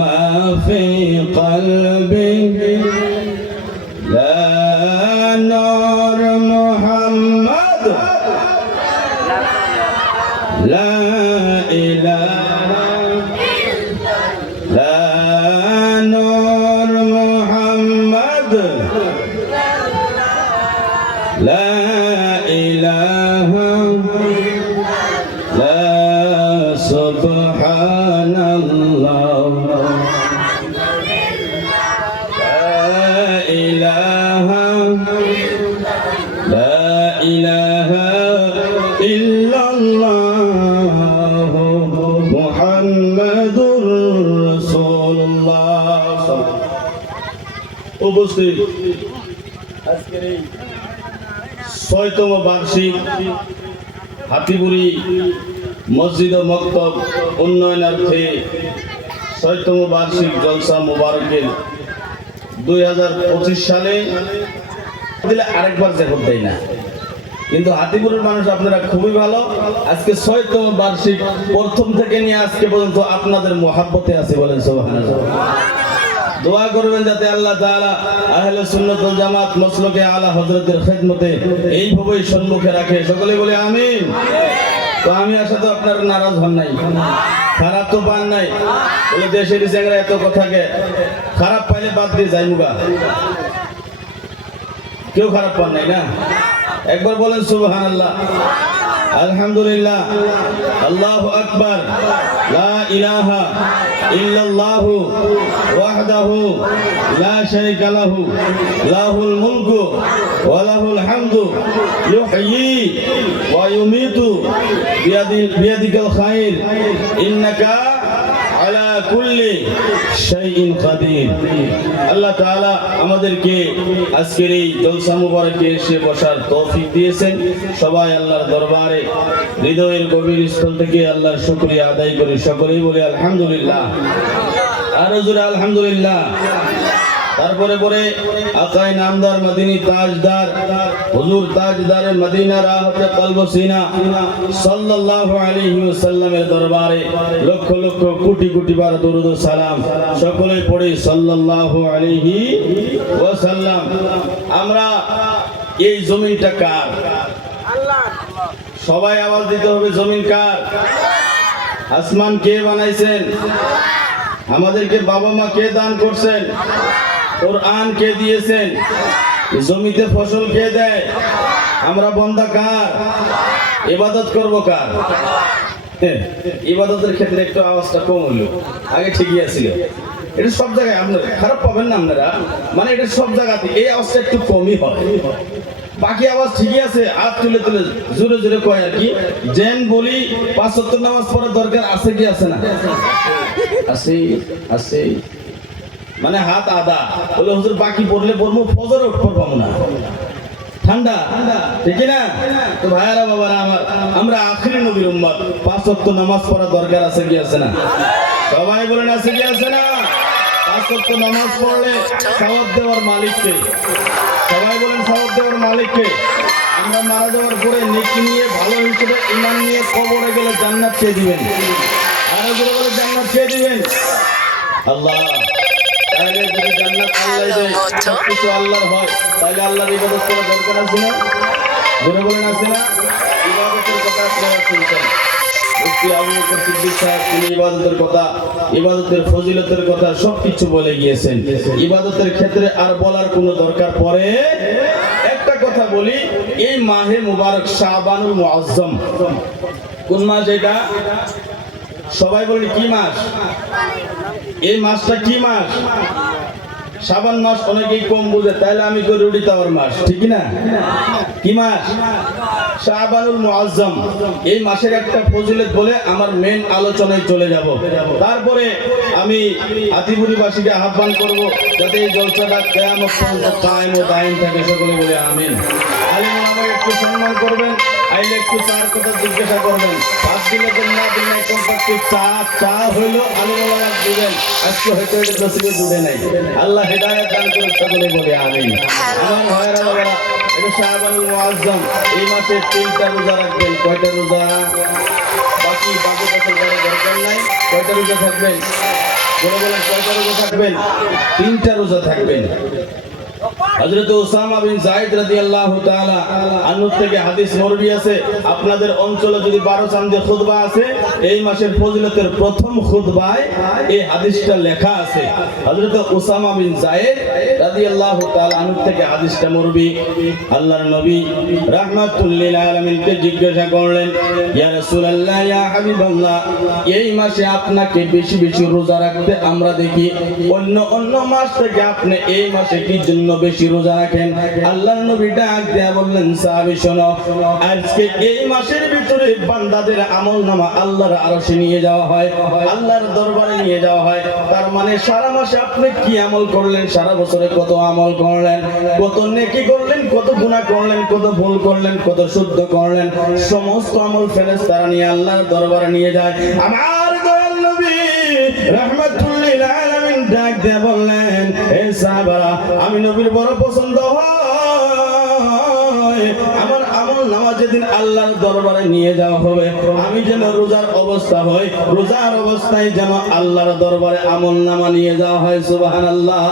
ما في قلبي لا نور محمد لا إله لا نور محمد لا إله لا سبحان الله لا إله إلا الله محمد رسول الله উপস্থিত আজকের এই ৬তম বার্ষিক হাতিবুড়ি মসজিদ ও মক্তব উন্নয়নার্থে ৬তম বার্ষিক জলসা মোবারকের 2025 সালে দিলে আরেকবার দেখতে দেয় না, কিন্তু হাতিপুরের মানুষ আপনারা খুবই ভালো। আজকে ৬তম বার্ষিক প্রথম থেকে নিয়ে আজকে পর্যন্ত আপনাদের মহাব্বতে আছে, বলেন সুবহানাল্লাহ। দোয়া করবেন যাতে আল্লাহ তাআলা আহলে সুন্নাত ওয়াল জামাত মাসলুকে আলা হযরতের খিদমতে এইভাবেই সম্মুখে রাখে, সকলে বলে আমিন। তো আমি আশা তো আপনারা নারাজ হন নাই, খারাপ তো পান নাই, বলে দেশের চেংরা এত কথাকে খারাপ পাইলে বাদ দিয়ে যাই মুগা, কেউ খারাপ পান নাই না? একবার বলেন সুবহানাল্লাহ, আলহামদুলিল্লাহ, আল্লাহু আকবার, লা ইলাহা ইল্লাল্লাহু ওয়াহদাহু লা শারীকা লাহু লাহুল মুলকু ওয়া লাহুল হামদু ইউহয়ি ওয়া ইউমীতু বিয়াদিকাল খায়র ইন্নাকা আলা কুল্লি শাইইন কাদির। আল্লাহ তাআলা আমাদেরকে আজকের এই জলসা মুবারকে এসে বসার তৌফিক দিয়েছেন। সবাই আল্লাহর দরবারে হৃদয়ের গভীর স্থল থেকে আল্লাহর শুকরিয়া আদায় করি, সকলেই বলে আলহামদুলিল্লাহ, আর জোরে আলহামদুলিল্লাহ। তারপরে পরে আকায়ে নামদার মদিনী তাজদার হুজুর তাজদারে মদিনা রাহতে কলব সিনা সাল্লাল্লাহু আলাইহি ওয়াসাল্লামের দরবারে লক্ষ লক্ষ কোটি কোটি বার দরুদ ও সালাম সকলেই পড়ি সাল্লাল্লাহু আলাইহি ওয়াসাল্লাম। আমরা এই জমিনটা কার? আল্লাহর। সবাই আওয়াজ দিতে হবে, জমিন কার? আসমান কে বানাইছেন? আমাদেরকে বাবা মা কে দান করছেন? কোরআন কে দিয়েছেন? জমিতে ফসল কে দেয়? আমরা বান্দা কার? ইবাদত করব কার? ইবাদতের ক্ষেত্রে একটু আওয়াজটা কম হলো, আগে ঠিকই আছিল। এটা সব জায়গায় আপনারা খারাপ পাবেন না, আপনারা মানে এটা সব জায়গাতে এই আওয়াজটা একটু কমই হয়, বাকি আওয়াজ ঠিকই আছে। হাত তুলে তুলে জোরে জোরে কয় আর কি, যেন বলি ৫ ওয়াক্ত নামাজ পড়ার দরকার আছে কি আছে না? আছে আছে, মানে হাত আদা বলে হুজুর বাকি পড়লে পড়বো, ফজরে পড়বো না, ঠান্ডা ঠিক না? তো ভাইয়ারা বাবারা আমার, আমরা আখিরি নবীর উম্মত, ৫ ওয়াক্ত নামাজ পড়ার দরকার আছে কি আছে না? সবাই বলেন আছে কি আছে না? ৫ ওয়াক্ত নামাজ পড়লে সওয়াব দেওয়ার মালিককে, সবাই বলেন সওয়াব দেওয়ার মালিককে। আমরা মারা যাওয়ার পরে নেকি নিয়ে ভালো হিসেবে ঈমান নিয়ে কবরে গেলে জান্নাত পেয়ে দিবেন, আর জোরে বলে জান্নাত পেয়ে দিবেন আল্লাহ। তাহলে যদি জান্নাত আল্লাহ দেয়, কিছু আল্লাহর হয়, তাহলে আল্লাহর ইবাদত করার দরকার আছে না? জোরে বলেন আছে না? ইবাদতের কথা আপনারা শুনছেন, মুফতি আবু বকর সিদ্দিক সাহেব তিনি ইবাদতের কথা, ইবাদতের ফজিলতের কথা সবকিছু বলে গিয়েছেন। ইবাদতের ক্ষেত্রে আর বলার কোনো দরকার পড়ে? একটা কথা বলি, এই মাহে মুবারক শাবানুল মুআজ্জম, কোন মাস এটা? সবাই বলি কি মাস? এই মাসটা কি মাস? শাবান মাস অনেকেই কম বুঝে, তাইলে আমি করি রুডিতাওয়ার মাস, ঠিক না? কি মাস? শাবানুল মুআজ্জম। এই মাসের একটা ফজিলত বলে আমার মেন আলোচনায় চলে যাব। তারপরে আমি হাতিপুরিবাসীকে আহ্বান করব যাতে এই জলসাটা কিয়ামত পর্যন্ত কায়েম ও দায়েম থাকে, সকলে বলে আমিন। আলিম ওলামাকে একটু সম্মান করবেন, আইলে একটু চার কথা জিজ্ঞাসা করবেন, ৫ দিনে না দিনে কমপক্ষে চা হইলো আলিম ওলামা দিবেন, আজকে হয়তো এটা নসিবে জুড়ে নাই। আল্লাহ হেদায়েত দান করে, সকলে বলে আমিন। আমার ভাইয়েরা বাবারা, এটা শাবানুল মুআজ্জম, এই মাসে 3টা রোজা রাখবেন। কয়টা রোজা? ৫ কি বাজে কথা করার দরকার নাই। কয়টা রোজা থাকবেন? বলে বলেন কয়টা রোজা থাকবেন? 3টা রোজা থাকবেন। হযরত উসামা বিন যায়েদ রাদিয়াল্লাহু তাআলা আনহু থেকে হাদিস মরবি আছে, আপনাদের অঞ্চলে যদি 12 চাঁদে খুতবা আছে, এই মাসের ফজিলতের প্রথম খুতবায় এই হাদিসটা লেখা আছে। হযরত উসামা বিন যায়েদ রাদিয়াল্লাহু তাআলা আনহু থেকে হাদিসটা মরবি। আল্লাহর নবী রাহমাতুল লিল আলামিনকে জিজ্ঞাসা করলেন, ইয়া রাসূলুল্লাহ, ইয়া হাবিবাল্লাহ, এই মাসে আপনাকে বেশি বেশি রোজা রাখতে আমরা দেখি, অন্য মাস থেকে আপনি এই মাসে কি জন্য বেশি রোজা রাখেন? আল্লাহর নবী ডাক দেয়া বললেন, সাহাবী শোনো, আজকে এই মাসের ভিতরে বান্দাদের আমলনামা আল্লাহর আরশে নিয়ে যাওয়া হয়, আল্লাহর দরবারে নিয়ে যাওয়া হয়। তার মানে সারা মাসে আপনি কি আমল করলেন, সারা বছরে কত আমল করলেন, কত নেকি করলেন, কত গুনাহ করলেন, কত ভুল করলেন, কত শুদ্ধ করলেন, সমস্ত আমল ফেরেশতারা নিয়ে আল্লাহর দরবারে নিয়ে যায়। আমার দয়াল নবী রাহমাতুল লিল আলামিন ডাক দিয়ে বললেন, হে সাহাবারা, আমি নবীর বড় পছন্দ হয়, আমার আমল নামা যেদিন আল্লাহর দরবারে নিয়ে যাওয়া হবে, আমি যেন রোজার অবস্থা হই, রোজার অবস্থায় যেন আল্লাহর দরবারে আমল নামা নিয়ে যাওয়া হয়। সুবহানাল্লাহ।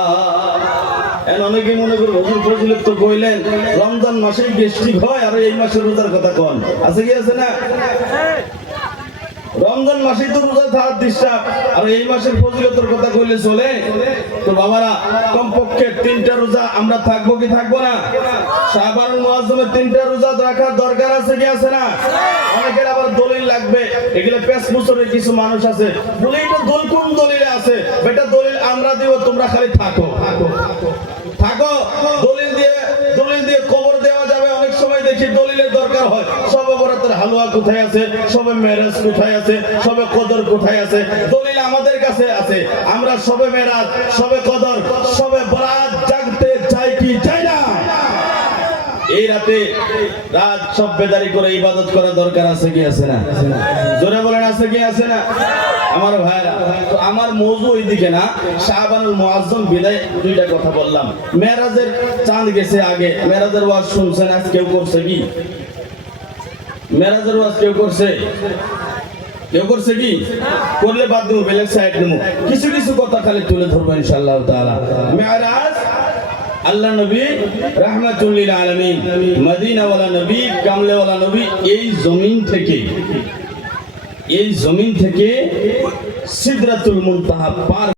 অনেকে মনে করে হুজুর ফজিলত তো কইলেন রমজান মাসে গেস্টিক হয়, আর এই মাসে রোজার কথা কোন আছে কি আছে না? রমজান মাসে তো রোজা থাকার ডিস্টার্ব, আর এই মাসের ফজিলতের কথা কইলে চলে? তো বাবারা, কমপক্ষে 3টা রোজা আমরা থাকবো কি থাকবো না? শাবানুল মুআজ্জমে 3টা রোজা রাখার দরকার আছে কি আছে না? অনেকের আবার দলিল লাগবে, এগুলো পেশপুসরের কিছু মানুষ আছে, বলে এটা দলিল কোন দলিলে আছে? বেটা দলিল আমরা দিব, তোমরা খালি থাকো থাকো। দলিল দিয়ে কবর দেওয়া যাবে। অনেক সময় দেখি দলিলের দরকার হয়, সবে বরাতের হালুয়া কোথায় আছে, সবে মেরাজ কোথায় আছে, সবে কদর কোথায় আছে? দলিল আমাদের কাছে আছে। আমরা সবে মেরাজ, সবে কদর, সবে বরাত জাগতে চাই কি চাই না? এই রাত সব বেদারি করে ইবাদত করা দরকার আছে কি আছে না? জোরে বলেন আছে কি আছে না? আমার ভাইরা, তো আমার মওযু ওইদিকে না, শাবানুল মুআজ্জম বিদায় 2টা কথা বললাম। মেরাজের চাঁদ গেছে আগে, মেরাজের ওয়াজ শুনছেন? আজ কেউ করছে কি মেরাজের ওয়াজ? কেউ করছে? কেউ করছে কি? করলে বাদ দেবো, বেলেগ সাইড দেবো। কিছু কিছু কথা খালি তুলে ধরবো ইনশাআল্লাহ তাআলা। মেরাজ আল্লাহ নবী রাহমাতুল লিল আলামিন, মদিনাওয়ালা নবী, কামলেওয়ালা নবী এই জমিন থেকে সিদরাতুল মুনতাহা পার